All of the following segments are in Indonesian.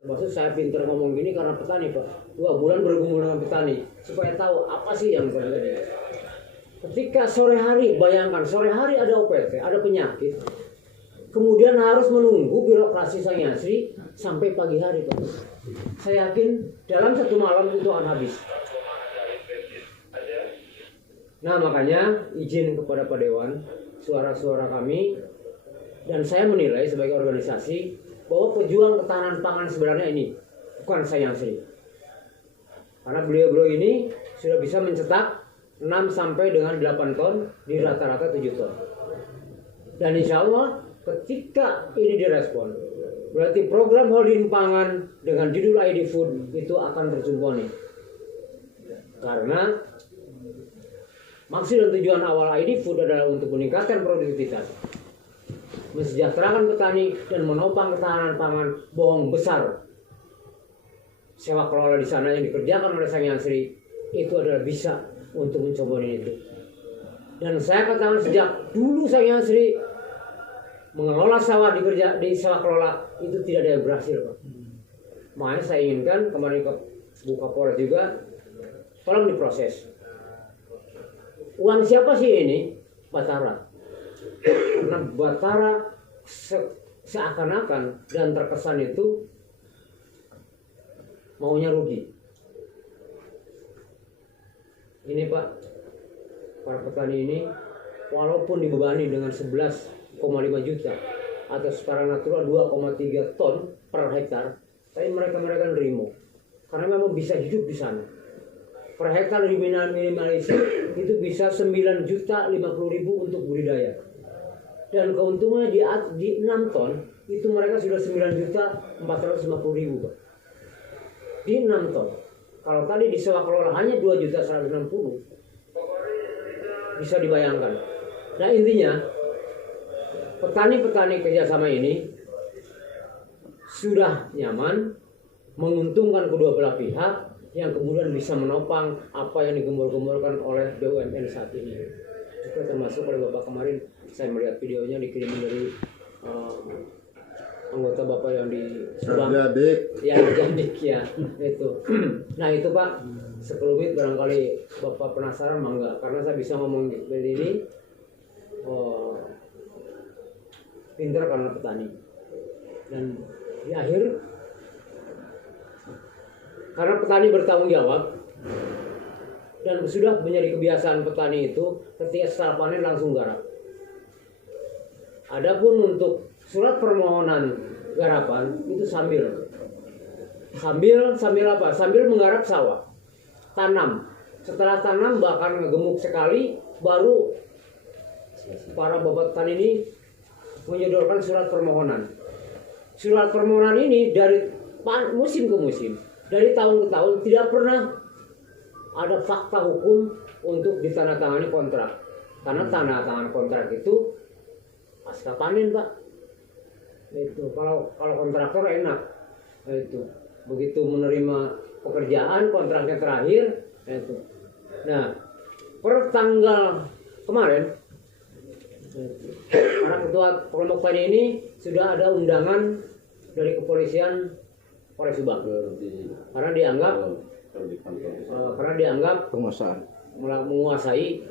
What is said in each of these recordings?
Maksud saya pinter ngomong gini karena petani Pak. 2 bulan bergumul dengan petani supaya tahu apa sih yang terjadi. Ketika sore hari, bayangkan sore hari ada OPT, ada penyakit, kemudian harus menunggu birokrasi Sang Yasri sampai pagi hari Pak. Saya yakin dalam 1 malam itu akan habis. Nah makanya izin kepada Pak Dewan, suara-suara kami, dan saya menilai sebagai organisasi bahwa pejuang ketahanan pangan sebenarnya ini bukan Sang Yasri. Karena beliau-beliau ini sudah bisa mencetak 6 sampai dengan 8 ton di rata-rata 7 ton. Dan insya Allah ketika ini direspon, berarti program holding pangan dengan judul ID Food itu akan terjumponi. Karena maksud dan tujuan awal ID Food adalah untuk meningkatkan produktivitas, mensejahterakan petani, dan menopang ketahanan pangan. Bohong besar sewa kelola di sana yang dikerjakan oleh Sang Yasri itu adalah bisa untuk mencoba itu. Dan saya katakan sejak dulu Sang Yasri mengelola sawah di sewa kelola itu tidak ada yang berhasil Pak. Makanya saya inginkan kemarin ke Bu Kapolres juga, tolong diproses. Uang siapa sih ini? Batara. Karena Batara seakan-akan dan terkesan itu maunya rugi. Ini Pak, para petani ini walaupun dibebani dengan 11,5 juta atau secara natural 2,3 ton per hektar, tapi mereka nerimo karena memang bisa hidup di sana. Per hektar minimalisir itu bisa 9.050.000 untuk budidaya. Dan keuntungannya di 6 ton itu mereka sudah 9.450.000 Pak. Di 6 ton. Kalau tadi di sewa kelola hanya 2.160.000, bisa dibayangkan. Nah intinya petani-petani kerjasama ini sudah nyaman, menguntungkan kedua belah pihak, yang kemudian bisa menopang apa yang digembor-gemborkan oleh BUMN saat ini. Juga termasuk oleh Bapak kemarin, saya melihat videonya dikirim dari anggota Bapak yang di Subang. Jadik ya itu. Nah itu Pak, sekelumit barangkali Bapak penasaran mangga, karena saya bisa ngomong seperti ini pintar karena petani. Dan di akhir karena petani bertanggung jawab dan sudah menjadi kebiasaan petani itu ketika setelah panen langsung garap. Adapun untuk surat permohonan garapan itu sambil apa? Sambil menggarap sawah, tanam. Setelah tanam bahkan ngegemuk sekali, baru para bapak petani ini menyodorkan surat permohonan. Surat permohonan ini dari musim ke musim, dari tahun ke tahun tidak pernah ada fakta hukum untuk ditandatangani kontrak. Karena tanda tangan kontrak itu pasca panen Pak. Itu kalau kontraktor enak. Itu begitu menerima pekerjaan kontraknya terakhir itu. Nah, per tanggal kemarin para ketua kelompok tani ini sudah ada undangan dari kepolisian Polres Subang karena dianggap menguasai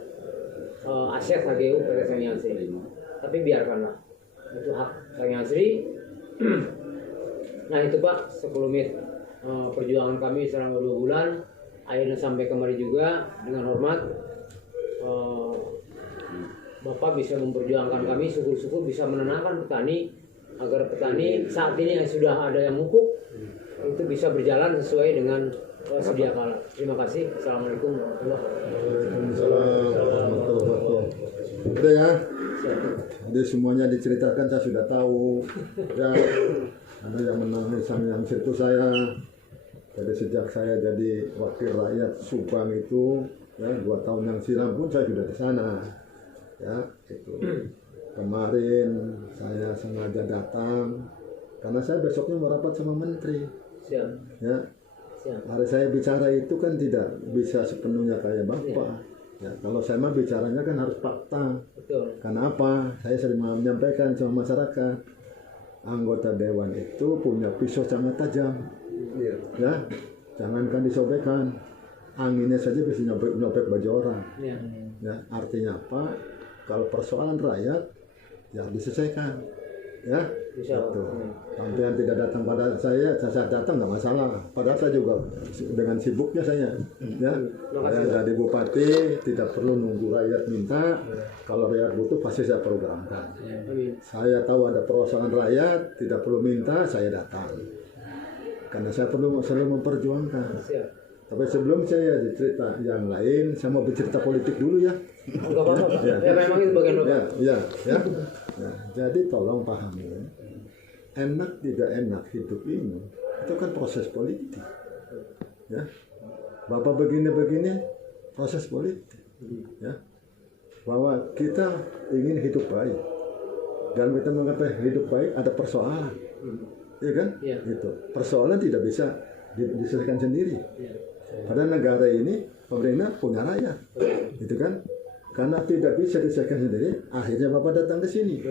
aset HGU PT Sang Yasri. Tapi biarkanlah, itu hak Sang Yasri. Nah itu Pak, sekelumit perjuangan kami selama 2 bulan, akhirnya sampai kemari juga dengan hormat. Bapak bisa memperjuangkan kami, syukur-syukur bisa menenangkan petani, agar petani saat ini yang sudah ada yang mupuk itu bisa berjalan sesuai dengan sedia kala. Terima kasih. Assalamualaikum warahmatullahi wabarakatuh. Udah ya. Jadi semuanya diceritakan saya sudah tahu. Ya, ada yang menang Sang Yasri itu saya. Jadi sejak saya jadi wakil rakyat Subang itu, ya 2 tahun yang silam pun saya sudah di sana. Ya, itu. Kemarin saya sengaja datang karena saya besoknya mau rapat sama menteri. Siap. Ya. Siap. Hari saya bicara itu kan tidak bisa sepenuhnya kayak Bapak. Ya, kalau saya mah bicaranya kan harus fakta. Betul. Karena apa? Saya sering menyampaikan sama masyarakat. anggota dewan itu punya pisau sangat tajam. Ya, jangankan disobekkan, anginnya saja bisa nyobek baju orang. Ya, artinya apa? Kalau persoalan rakyat ya diselesaikan. Ya, Bisa. itu. Sampai yang tidak datang pada saya datang nggak masalah. Padahal saya juga dengan sibuknya saya, ya, saya jadi bupati tidak perlu nunggu rakyat minta. Kalau rakyat butuh pasti saya programkan. Saya tahu ada persoalan rakyat, tidak perlu minta, saya datang. Karena saya perlu selalu memperjuangkan. Tapi sebelum saya cerita yang lain, saya mau bercerita politik dulu ya. Enggak apa-apa. Ya memang itu bagian Bapak. Ya. Jadi tolong pahami, enak tidak enak hidup ini itu kan proses politik. Ya, Bapak begini proses politik. Ya, bahwa kita ingin hidup baik dan kita mengatakan hidup baik ada persoalan, ya kan? Gitu. Persoalan tidak bisa diselesaikan sendiri. Pada negara ini pemerintah punya rakyat, gitu kan? Karena tidak bisa diselesaikan sendiri, akhirnya Bapak datang ke sini.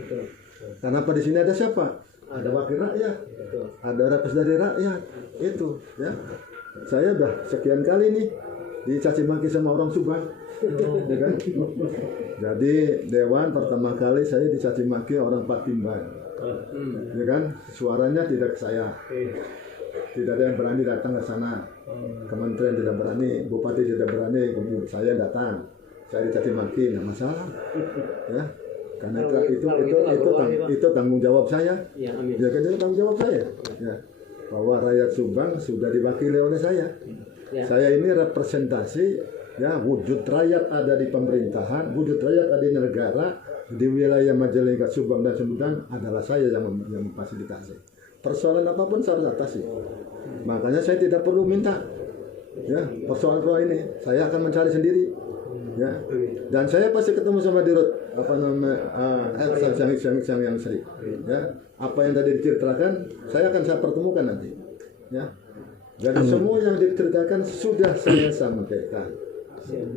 Karena apa di sini ada siapa? Ada wakil rakyat, ada representasi dari rakyat. Itu, ya. Saya udah sekian kali nih dicaci maki sama orang Subang, ya kan? Jadi dewan pertama kali saya dicaci maki orang Patimban, ya kan? Suaranya tidak ke saya. Tidak ada yang berani datang ke sana. Kementerian tidak berani, bupati tidak berani, saya datang. Saya dicaci maki, nggak masalah. Ya, karena itu tanggung jawab saya. Ya, kan itu tanggung jawab saya. Ya, bahwa rakyat Subang sudah diwakili oleh saya. Saya ini representasi, ya, wujud rakyat ada di pemerintahan, wujud rakyat ada di negara, di wilayah Majalengka, Subang dan Sumedang adalah saya yang memfasilitasi. Persoalan apapun saya harus atasi. Makanya saya tidak perlu minta. Ya, persoalan ini saya akan mencari sendiri. Ya, dan saya pasti ketemu sama Dirut yang Sri. Ya, apa yang tadi diceritakan saya pertemukan nanti. Ya, jadi semua yang diceritakan sudah saya sampaikan.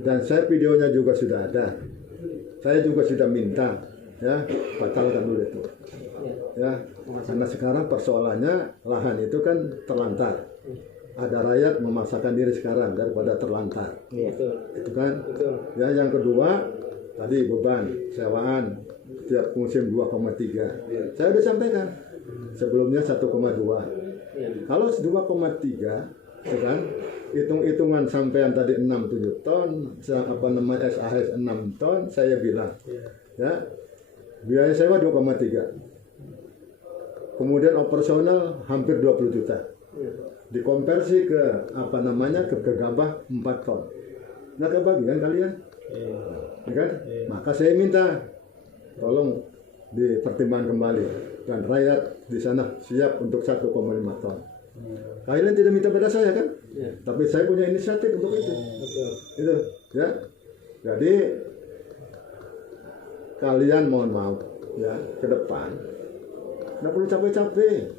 Dan saya videonya juga sudah ada. Saya juga sudah minta, ya, batalkan dulu itu. Ya, karena sekarang persoalannya lahan itu kan terlantar. Ada rakyat memaksakan diri sekarang daripada terlantar. Itu kan. Ya, yang kedua tadi beban sewaan setiap musim 2,3. Saya sudah sampaikan sebelumnya 1,2. Kalau 2,3, itu kan hitung-hitungan sampean tadi 6-7 ton, SAH 6 ton, saya bilang, ya, biaya sewa 2,3. Kemudian operasional hampir 20 juta. Dikonversi ke ke gabah 4 ton. Nah, kebagian kalian. Ya kan? Maka saya minta tolong dipertimbangkan kembali dan rakyat di sana siap untuk 1,5 ton. Kalian tidak minta pada saya kan? Tapi saya punya inisiatif untuk itu. Itu, ya. Jadi kalian mohon maaf, ya, ke depan nggak perlu capek-capek,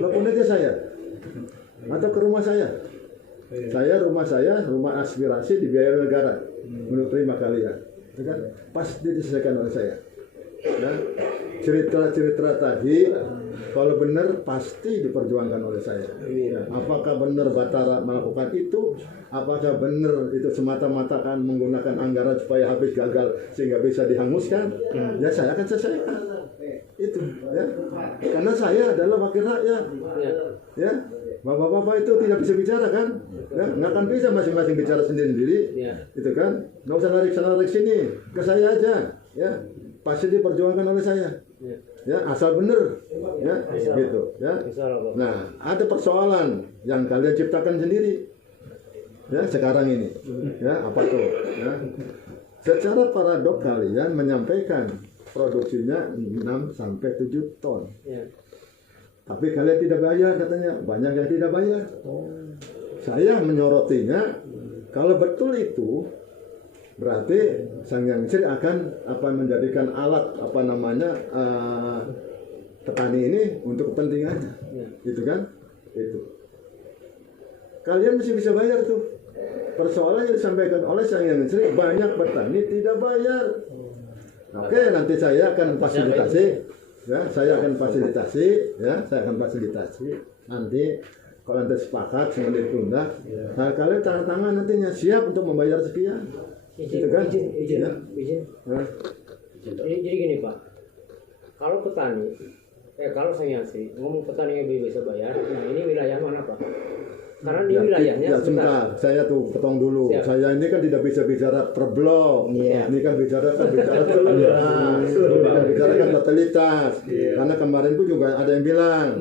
telepon aja saya atau ke rumah saya. Rumah aspirasi dibiayai negara menurut terima kalian, ya kan? Pasti diselesaikan oleh saya. Ya, cerita tadi kalau benar pasti diperjuangkan oleh saya. Ya, apakah benar Batara melakukan itu? Apakah benar itu semata-mata kan menggunakan anggaran supaya habis gagal sehingga bisa dihanguskan? Ya, saya akan selesaikan itu, ya, karena saya adalah wakil rakyat. Ya, bapak-bapak itu tidak bisa bicara kan? Ya, nggak akan bisa masing-masing bicara sendiri-sendiri. Itu kan? Nggak usah narik sini, ke saya aja. Ya, pasti diperjuangkan oleh saya. Ya, asal bener, ya, gitu, ya. Nah, ada persoalan yang kalian ciptakan sendiri, ya, sekarang ini, ya, apa tuh, ya. Secara paradok kalian menyampaikan produksinya 6-7 ton, tapi kalian tidak bayar katanya, banyak yang tidak bayar. Saya menyorotinya, kalau betul itu berarti Sang Hyang Widi akan menjadikan alat petani ini untuk kepentingannya, gitu kan? Itu kalian mesti bisa bayar tuh. Persoalan yang disampaikan oleh Sang Hyang Widi, banyak petani tidak bayar. Oke, nanti saya akan fasilitasi ya saya akan fasilitasi, ya saya akan fasilitasi. Nanti kalau nanti sepakat semua ditunda, nah kalian tanda tangan nantinya siap untuk membayar sekian. Gitu kan? Izin. Nah, Jadi gini Pak, kalau petani, kalau saya sih ngomong petani yang bisa bayar, nah ini wilayah mana Pak? Karena di wilayahnya sebentar, saya tuh potong dulu. Siap. Saya ini kan tidak bisa bicara per blok. Iya. Ini kan bicara kan totalitas. Karena kemarin pun juga ada yang bilang,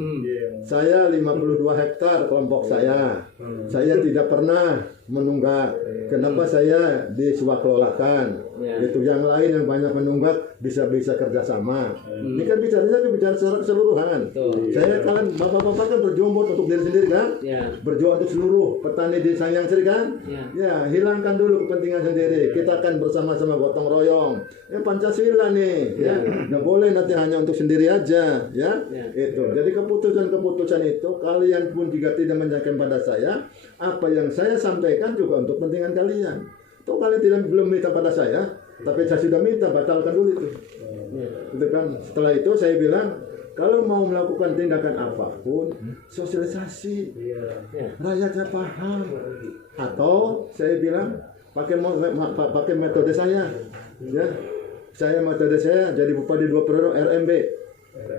saya 52 hektar kelompok saya. Saya tidak pernah menunggak. Kenapa saya diswakelolakan? Itu yang lain yang banyak menunggak bisa kerjasama. Ini kan bicara secara keseluruhan. Saya kalian bapak-bapak kan berjuang untuk diri sendiri kan? Berjuang untuk seluruh petani di Sanyang Sri kan? Ya, hilangkan dulu kepentingan sendiri. Kita akan bersama-sama gotong royong. Pancasila nih, ya. Nggak boleh nanti hanya untuk sendiri aja, ya. Itu. Jadi keputusan itu kalian pun jika tidak menyampaikan pada saya, apa yang saya sampaikan juga untuk kepentingan kalian. Tuh kalian belum minta pada saya, tapi saya sudah minta batalkan dulu itu. Itu kan. Setelah itu saya bilang, kalau mau melakukan tindakan apapun, sosialisasi, rakyatnya paham. Atau saya bilang pakai metode saya, ya. Metode saya jadi bupati 2 periode RMB.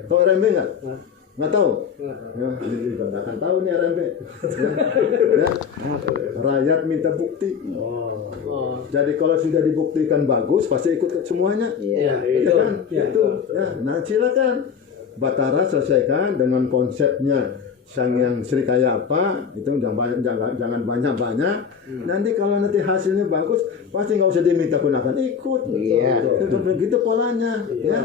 Tahu RMB nggak? Nggak tahu? Ya, jadi nggak akan tahu nih RMB. Ya. Rakyat minta bukti. Jadi kalau sudah dibuktikan bagus, pasti ikut semuanya. Itu kan? Itu. Ya. Nah silakan. Batara selesaikan dengan konsepnya Sanyang Sri kayak apa, itu jangan banyak-banyak. Nanti kalau nanti hasilnya bagus, pasti nggak usah diminta gunakan ikut. Itu begitu polanya, ya.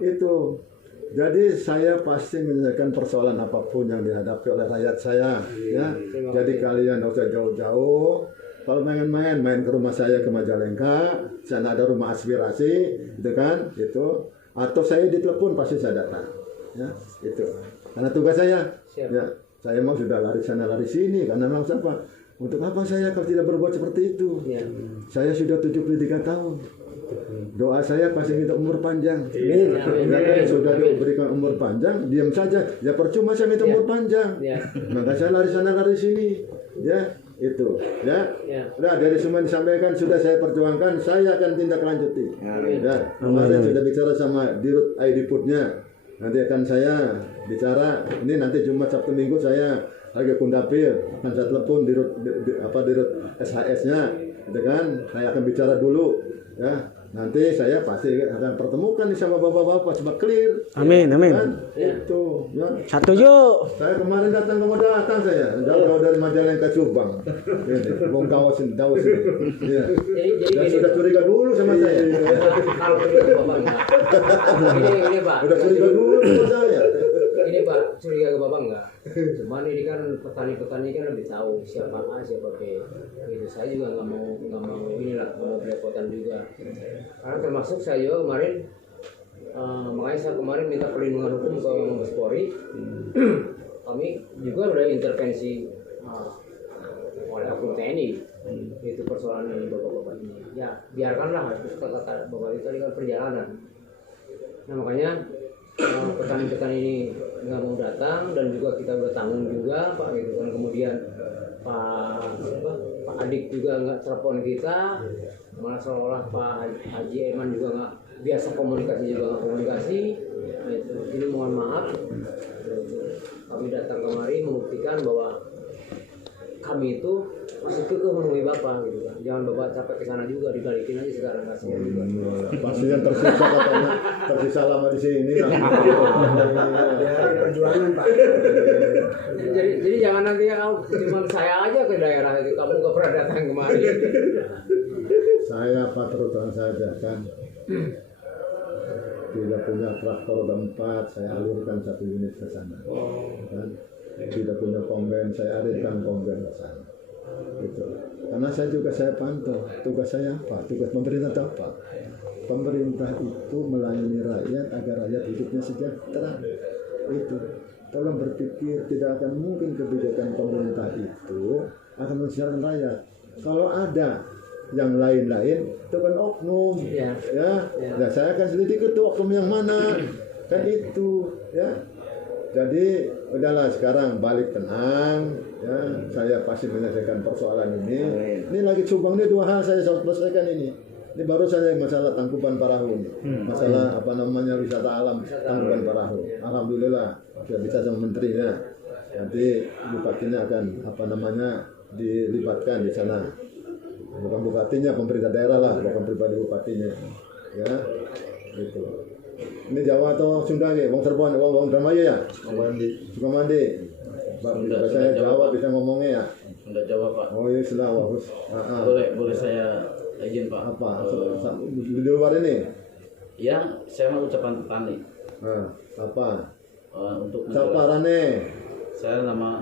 Itu. Jadi saya pasti menyelesaikan persoalan apapun yang dihadapi oleh rakyat saya, ya. Jadi kalian nggak usah jauh-jauh. Kalau main ke rumah saya ke Majalengka, sana ada rumah aspirasi, gitu kan, gitu. Atau saya ditelepon pasti saya datang, ya, itu. Karena tugas saya, ya, saya mau sudah lari sana lari sini, karena memang siapa? Untuk apa saya kalau tidak berbuat seperti itu? Saya sudah 73 tahun. Doa saya pasti minta umur panjang. Sudah diberikan umur panjang, diam saja. Ya percuma saya minta umur panjang. Maka saya lari sana lari sini, ya. Itu, ya. Nah, dari semua disampaikan sudah saya perjuangkan, saya akan tindak lanjuti. Ya, kemarin sudah bicara sama Dirut ID-Putnya. Nanti akan saya bicara. Ini nanti Jumat Sabtu Minggu saya lagi Kundapil, akan saya telepon Dirut SHS-nya, gitu kan? Saya akan bicara dulu, ya. Nanti saya pasti akan pertemukan sama bapak-bapak coba clear. Amin, amin. Kan? Itu, ya. Setuju. Saya kemarin datang saya jauh-jauh dari Majalengka Subang. Ini, Bung Kawas ini, ya. Dan sudah curiga dulu sama saya. Kalau curiga Bapak enggak. Ini Pak. Sudah curiga dulu sama saya. Ini Pak, curiga ke Bapak enggak? Cuman ini kan petani-petani kan lebih tahu siapa A, siapa B. Gitu. Saya juga nggak mau inilah, nggak mau belepotan juga. Karena termasuk saya juga kemarin, makanya saya kemarin minta perlindungan hukum ke Mabes Polri. Kami juga udah intervensi oleh akun TNI. Itu persoalan ini bapak-bapak ini. Ya biarkanlah, itu kata bapak itu tadi kan perjalanan. Nah makanya petani-petani ini nggak mau datang dan juga kita udah tanggung juga Pak gitu kan. Kemudian Pak Adik juga nggak telepon kita, malah seolah-olah Pak Haji Eman juga nggak biasa komunikasi juga nggak komunikasi. Nah, itu. Ini mohon maaf, kami datang kemari membuktikan bahwa kami itu masih kekeh menemui Bapak gitu kan. Jangan Bapak capek ke sana juga, dibalikin aja sekarang kasihan juga. Pasti yang tersisa katanya, tersisa lama di sini. Perjuangan Pak. Jadi jangan nanti cuma saya aja ke daerah itu, kamu nggak pernah datang kemari. Saya patroli saja kan. Tidak punya traktor keempat, saya alirkan 1 unit ke sana. Kan? Tidak punya komben, saya alirkan komben ke sana. Gitu. Karena saya pantau, tugas saya apa? Tugas pemerintah itu apa? Pemerintah itu melayani rakyat agar rakyat hidupnya sejahtera. Itu. Tolong berpikir, tidak akan mungkin kebijakan pemerintah itu akan mensejahterakan rakyat. Kalau ada yang lain-lain, itu kan oknum. Ya, saya akan selidiki itu oknum yang mana. Kan itu ya. Jadi udahlah sekarang balik tenang ya. Saya pasti menyelesaikan persoalan ini. Ini lagi Subang ini 2 hal saya selesaikan ini. Ini baru saja masalah Tangkuban Parahu ini. Masalah apa namanya wisata alam Tangkuban Parahu. Alhamdulillah sudah bisa sama menterinya. Nanti bupatinya akan apa namanya dilibatkan di sana. Bukan bupatinya, pemerintah daerah lah, bukan pribadi bupatinya. Ya, gitu. Ini Jawa atau Sunda nih? Wong Cirebon, Wong Indramayu ya? Sukamandi. Bahasa Jawa bisa ngomongnya ya? Sunda Jawa Pak. Oh iya, sudah bagus. Boleh saya izin Pak. Apa? Di luar ini? Ya, saya mau ucapan petani. Apa? Untuk Siapa Rane? saya nama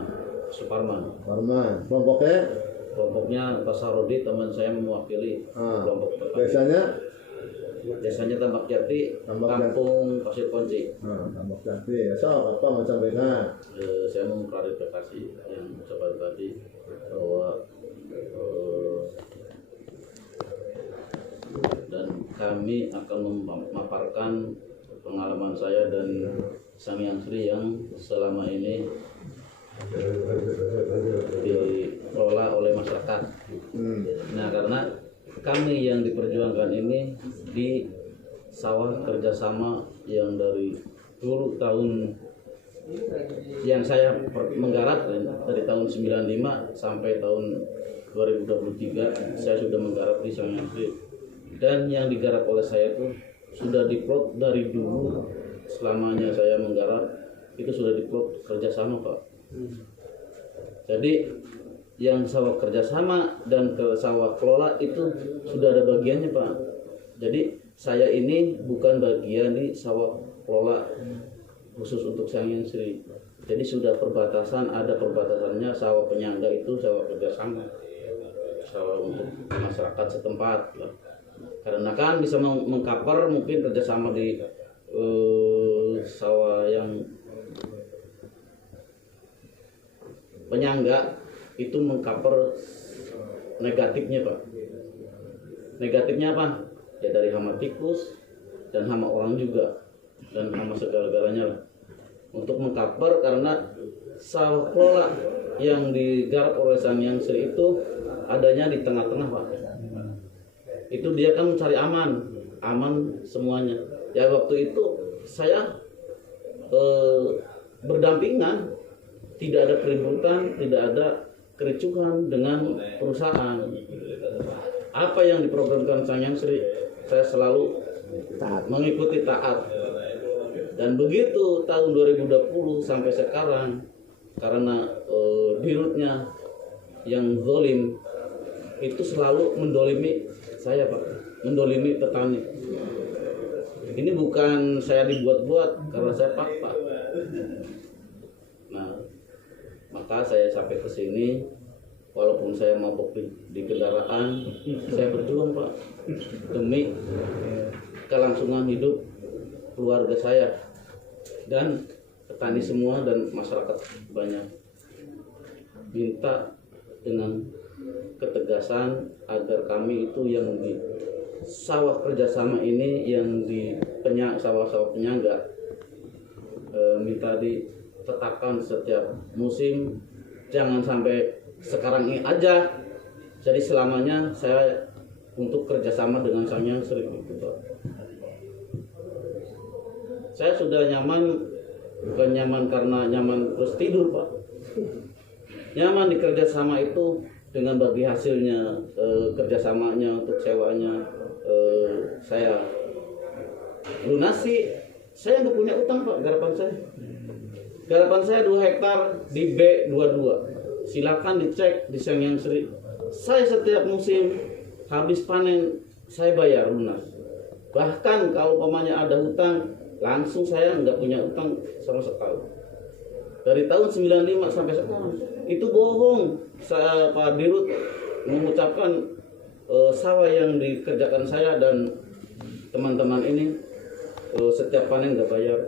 Suparman. Parman. Kelompoknya? Kelompoknya Pak Sarodi, teman saya mewakili kelompok petani. Desanya Tambak Jati, Kampung Pasir Kunci. Tambak Jati. So, apa macam mereka? Saya mau klarifikasi yang ucapan tadi bahwa dan kami akan memaparkan pengalaman saya dan Sang Hyang Sri yang selama ini dikelola oleh masyarakat. Nah, karena kami yang diperjuangkan ini di sawah kerjasama yang dari dulu tahun yang saya menggarap dari tahun 95 sampai tahun 2023 saya sudah menggarap di Sang Hyang Sri, dan yang digarap oleh saya itu sudah diplot dari dulu. Selamanya saya menggarap itu sudah diplot kerjasama Pak. Jadi yang sawah kerjasama dan ke sawah kelola itu sudah ada bagiannya Pak. Jadi saya ini bukan bagian di sawah kelola khusus untuk Sang Hyang Sri. Jadi sudah perbatasan, ada perbatasannya. Sawah penyangga itu sawah kerjasama, sawah untuk masyarakat setempat. Karena kan bisa mengcover mungkin kerjasama di sawah yang penyangga itu mengcover negatifnya Pak. Negatifnya apa? Ya dari hama tikus dan hama orang juga dan hama segala-galanya lah. Untuk mengcover karena sawah kelola yang digarap oleh Sang Hyang Sri itu adanya di tengah-tengah Pak. Itu dia kan mencari aman semuanya. Ya waktu itu saya berdampingan, tidak ada keributan, tidak ada kericuhan dengan perusahaan. Apa yang diprogramkan Sang Hyang Sri, saya selalu mengikuti taat. Dan begitu tahun 2020 sampai sekarang, karena dirutnya yang zalim itu selalu mendolimi saya Pak, mendolimi petani. Ini bukan saya dibuat-buat, karena saya fakta. Nah, maka saya sampai ke sini, walaupun saya mabuk di kendaraan, saya berjuang Pak demi kelangsungan hidup keluarga saya dan petani semua dan masyarakat banyak. Minta dengan ketegasan agar kami itu yang di sawah kerjasama ini, yang di sawah-sawah penyangga, minta ditetapkan setiap musim, jangan sampai sekarang ini aja. Jadi selamanya saya untuk kerjasama dengan Sang Hyang Sri gitu. Saya sudah nyaman, bukan nyaman karena nyaman terus tidur Pak. Nyaman di kerjasama itu dengan bagi hasilnya, kerjasamanya untuk sewanya saya lunasi. Saya nggak punya utang Pak, garapan saya 2 hektar di B22. Silakan dicek di Sang Hyang Sri. Saya setiap musim habis panen saya bayar lunas. Bahkan kalau pamannya ada hutang, langsung saya nggak punya utang sama sekali. Dari tahun 95 sampai sekarang. Itu bohong. Saya Pak Dirut mengucapkan sawah yang dikerjakan saya dan teman-teman ini setiap panen nggak bayar.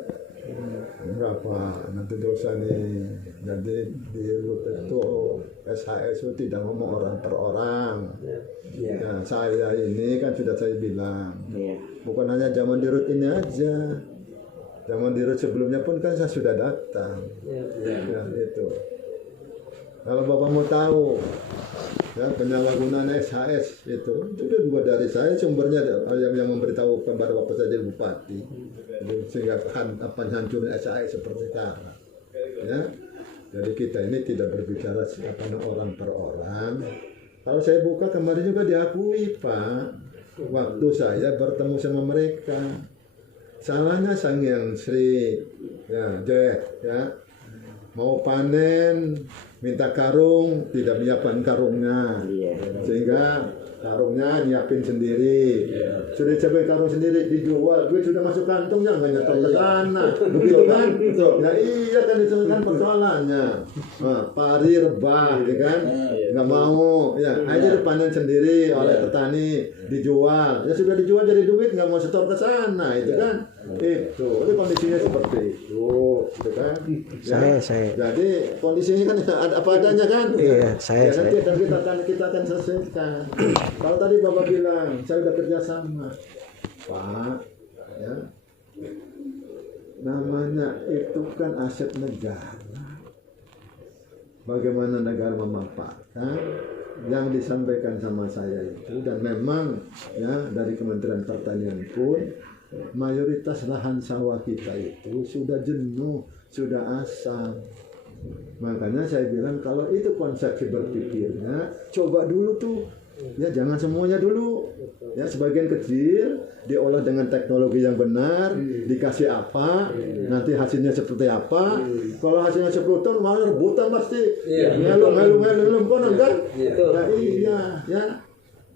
Enggak Pak, nanti dosa nih. Jadi di RUT itu SHS itu tidak ngomong orang per orang. Nah, saya ini kan sudah saya bilang, bukan hanya zaman di RUT ini aja. Zaman dirut sebelumnya pun kan saya sudah datang. Ya. Ya, itu. Kalau Bapak mau tahu, ya penyalahgunaan SHS itu juga dari saya sumbernya yang memberitahu kepada Bapak saya jadi bupati, sehingga apa hancurin SHS seperti sekarang. Ya, jadi kita ini tidak berbicara orang per orang. Kalau saya buka kemarin juga diakui Pak, waktu saya bertemu sama mereka. Salahnya sang yang Sri, ya Jet, ya mau panen minta karung tidak nyiapin karungnya, sehingga karungnya nyiapin sendiri, sudah siapin karung sendiri dijual, duit sudah masuk kantongnya nggak nyetor ke sana, begitu kan? Ya iya kan itu kan persoalannya, pari rebah, ya kan? Nggak mau, ya aja dipanen sendiri oleh petani, dijual, ya sudah dijual jadi duit nggak mau setor ke sana, itu kan? Itu kondisinya seperti itu kan? Ya, Saya. jadi kondisinya kan ada apa adanya kan? Iya, saya. Nanti kita akan selesaikan. Kalau tadi Bapak bilang saya udah kerjasama, Pak, ya namanya itu kan aset negara. Bagaimana negara memanfaatkan yang disampaikan sama saya itu, dan memang ya dari Kementerian Pertanian pun mayoritas lahan sawah kita itu sudah jenuh, sudah asam. Makanya saya bilang kalau itu konsepsi berpikirnya, coba dulu tuh, ya jangan semuanya dulu, ya sebagian kecil diolah dengan teknologi yang benar, dikasih apa, nanti hasilnya seperti apa. Kalau hasilnya 10 ton malah rebutan pasti, melu konon kan? Nah, iya,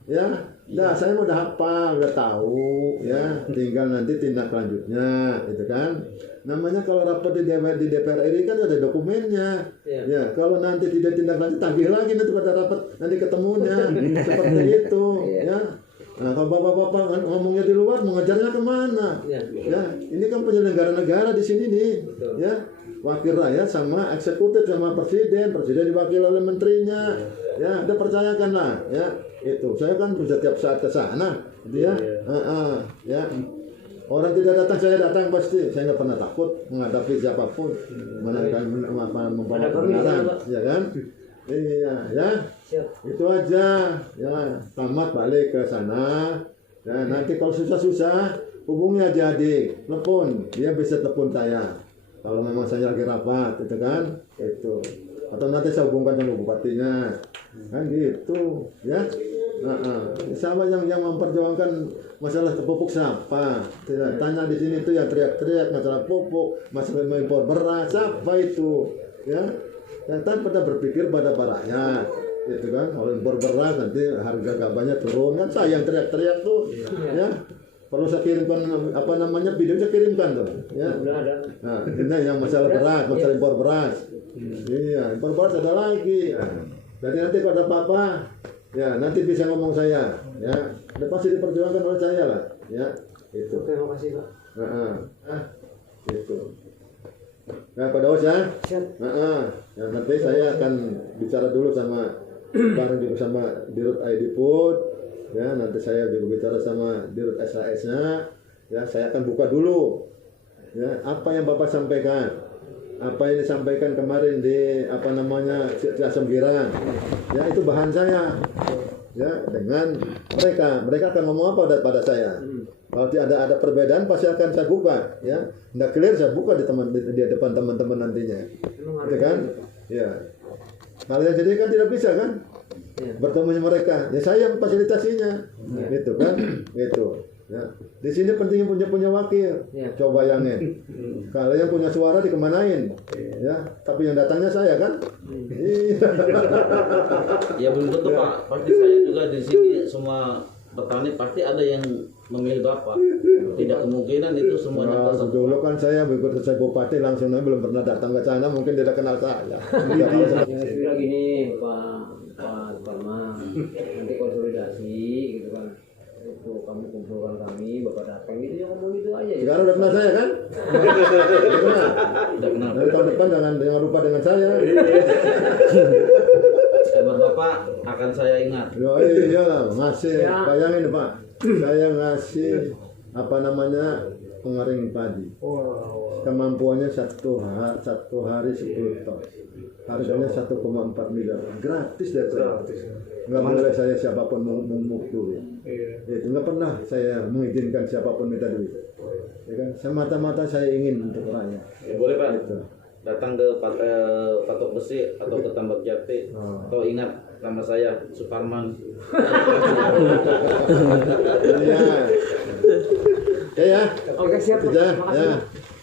ya. Nah, saya udah hafal, udah tahu, ya. Tinggal nanti tindak lanjutnya, gitu kan. Namanya kalau rapat di DPR RI kan ada dokumennya. Ya, kalau nanti tidak tindak lanjut, tagih lagi nanti pada rapat, nanti ketemunya. Seperti itu, ya. Nah, kalau bapak-bapak ngomongnya di luar, mengajarnya kemana? Ya, ini kan penyelenggara negara di sini nih, ya. Wakil rakyat sama eksekutif sama presiden diwakili oleh menterinya. Ya, udah percayakan lah, ya. Itu saya kan bisa tiap saat ke sana, ya. Ya. Orang tidak datang, saya datang pasti. Saya nggak pernah takut menghadapi siapapun, menaikkan membawa kebenaran, ya kan? Iya, ya. Itu aja. Ya, tamat balik ke sana. Ya, nanti kalau susah-susah hubungi aja adik, telepon. Dia bisa telepon saya. Kalau memang saya lagi rapat, itu kan? Itu. Atau nanti saya hubungkan sama bupatinya, kan gitu, ya. Sama yang memperjuangkan masalah pupuk siapa? Tidak tanya di sini tuh yang teriak-teriak masalah pupuk, masalah impor beras, siapa itu, ya? Dan pada berpikir pada rakyat, itu kan? Kalau impor beras nanti harga gabahnya turun, kan saya yang teriak-teriak tuh, ya. Perlu saya kirimkan apa namanya video, saya kirimkan tuh, ya. Nah, ini yang masalah beras, masalah impor beras. Iya, impor beras ada lagi. Jadi nanti kalau ada apa-apa, ya nanti bisa ngomong saya, ya. Udah pasti diperjuangkan oleh saya lah, ya. Itu. Terima kasih Pak. Itu. Nah, pada Os ya. Ya, nanti saya akan bicara dulu sama bareng juga sama Dirut ID Food. Ya, nanti saya juga bicara sama Dirut SHS-nya. Ya, saya akan buka dulu. Ya, apa yang Bapak sampaikan? Apa yang disampaikan kemarin di apa namanya Sembiran? Ya, itu bahan saya. Ya, dengan mereka akan ngomong apa pada saya. Kalau ada perbedaan pasti akan saya buka. Ya, nggak clear saya buka di depan teman-teman nantinya. Gitu kan? Ya. Kalian jadi kan tidak bisa kan? Bertemu dengan mereka, ya saya fasilitasinya, gitu kan, gitu. Ya. Di sini penting punya wakil, coba bayangin. Kalau yang punya suara dikemanain, ya. Tapi yang datangnya saya kan. Ya belum tentu Pak, pasti saya juga di sini semua petani pasti ada yang memilih Bapak. Tidak kemungkinan itu semuanya. Nah, dulu kan saya begitu saya bupati langsung belum pernah datang ke sana, mungkin tidak kenal saya. Ya gini Pak Parma, nanti konsolidasi gitu kan, itu kamu kumpulkan kami, Bapak datang gitu, ya ngomong gitu aja ya. Sekarang udah kenal saya kan? Udah kenal. Dari tahun depan jangan lupa dengan saya. Kabar Bapak akan saya ingat. Ya iyalah, ngasih, bayangin Pak, saya ngasih apa namanya pengaring padi. Wow. Kemampuannya satu hari 10 ton. Harganya 1,4 miliar. Gratis dari saya. Nggak boleh saya siapapun mau duit. Itu nggak pernah saya mengizinkan siapapun minta duit. Ya kan? Semata-mata saya ingin untuk rakyat. Ya, boleh Pak. Gitu. Datang ke Patok Besi atau ke Tambak Jati. Atau ingat nama saya Suparman. Iya. Oke ya. Oke, siap. Pak. Sudah, Makasih. ya.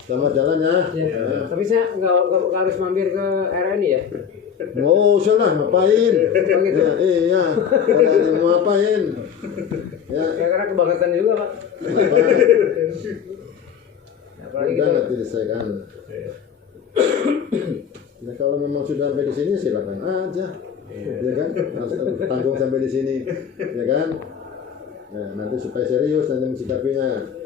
Selamat jalan ya. Ya. Tapi saya nggak harus mampir ke RNI ya. Nggak usah lah, ngapain? Oh gitu. Ya, iya. Kalau ada mau ngapain? Ya. Ya karena kebanggaan juga Pak. Apalagi Udah kita nanti diselesaikan. Nah, kalau memang sudah sampai di sini silakan aja. Ya kan? Tanggung sampai di sini. Ya kan? Nah, nanti supaya serius nanti mensikapinya.